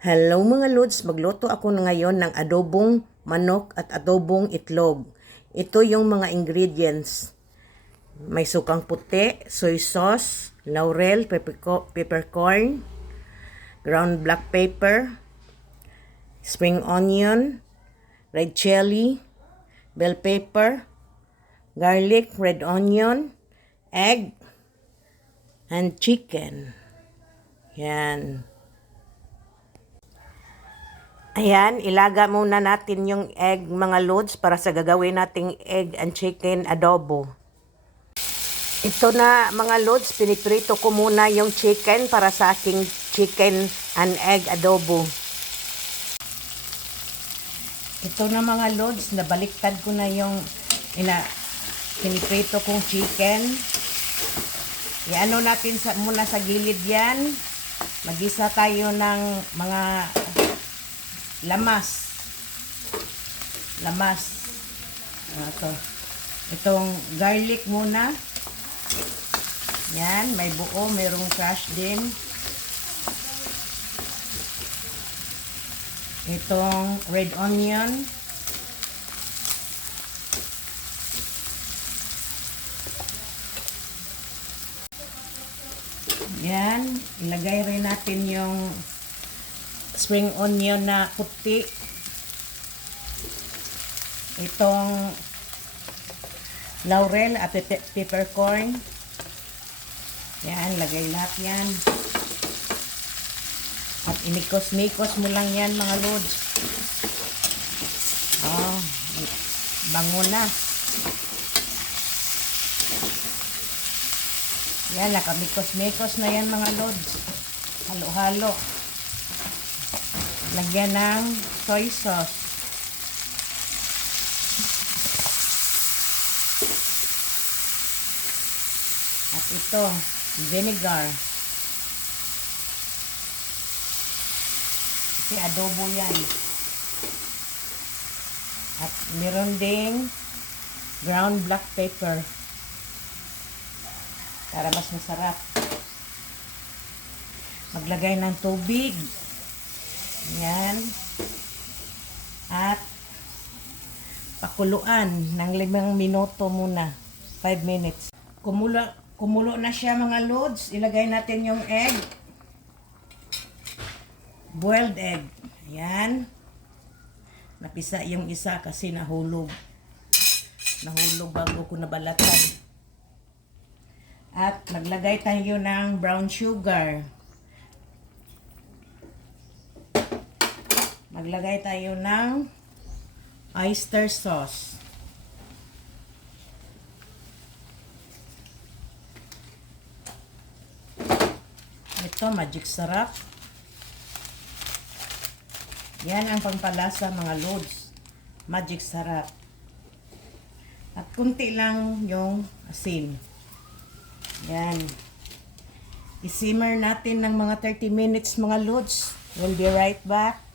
Hello mga lods, magluto ako ngayon ng adobong manok at adobong itlog. Ito yung mga ingredients. May sukang puti, soy sauce, laurel, peppercorn, ground black pepper, spring onion, red chili, bell pepper, garlic, red onion, egg, and chicken. Yan. Ayan, ilaga muna natin yung egg mga loads para sa gagawin nating egg and chicken adobo. Ito na mga loads, piniprito ko muna yung chicken para sa aking chicken and egg adobo. Ito na mga loads, nabaliktad ko na yung piniprito kong chicken. Iano natin muna sa gilid yan. Mag-isa tayo ng mga lamas. Itong garlic muna. Yan, may buo, mayroong crush din. Itong red onion. Yan, ilagay rin natin yung spring onion na puti. Itong laurel at peppercorn. Yan, lagay lahat yan. At inikos-mikos mo lang yan mga lods. Oh, bango na. Yan, nakamikos-mikos na yan mga lods. Halo-halo. Lagyan ng soy sauce. At ito, vinegar. Kasi adobo yan. At meron ding ground black pepper. Para mas masarap. Maglagay ng tubig. Yan. At pakuluan ng 5 minuto muna. 5 minutes. Kumulo na siya mga loads. Ilagay natin yung egg. Boiled egg. Yan. Napisa yung isa kasi nahulog. Nahulog bago ko nabalatan. At maglagay tayo ng brown sugar. Maglagay tayo ng oyster sauce. Ito, magic sarap. Yan ang pampalasa mga loads. Magic sarap. At kunti lang yung asin. Yan. I-simmer natin ng mga 30 minutes mga loads. We'll be right back.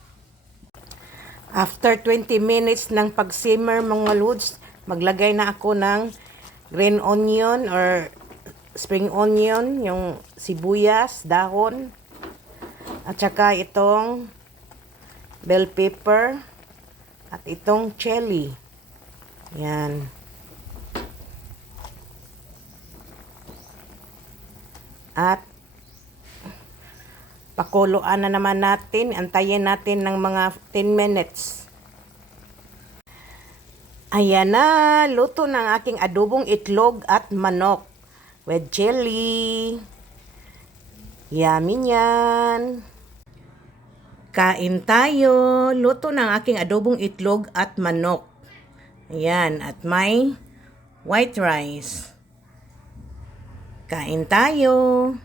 After 20 minutes ng pag-simmer mga loads, maglagay na ako ng green onion or spring onion, yung sibuyas, dahon, at saka itong bell pepper, at itong chili. Yan. At pakuluan na naman natin, antayin natin ng mga 10 minutes. Ayan na, luto ng aking adobong itlog at manok with chili. Yummy yan. Kain tayo. Luto ng aking adobong itlog at manok. Ayan, at may white rice. Kain tayo.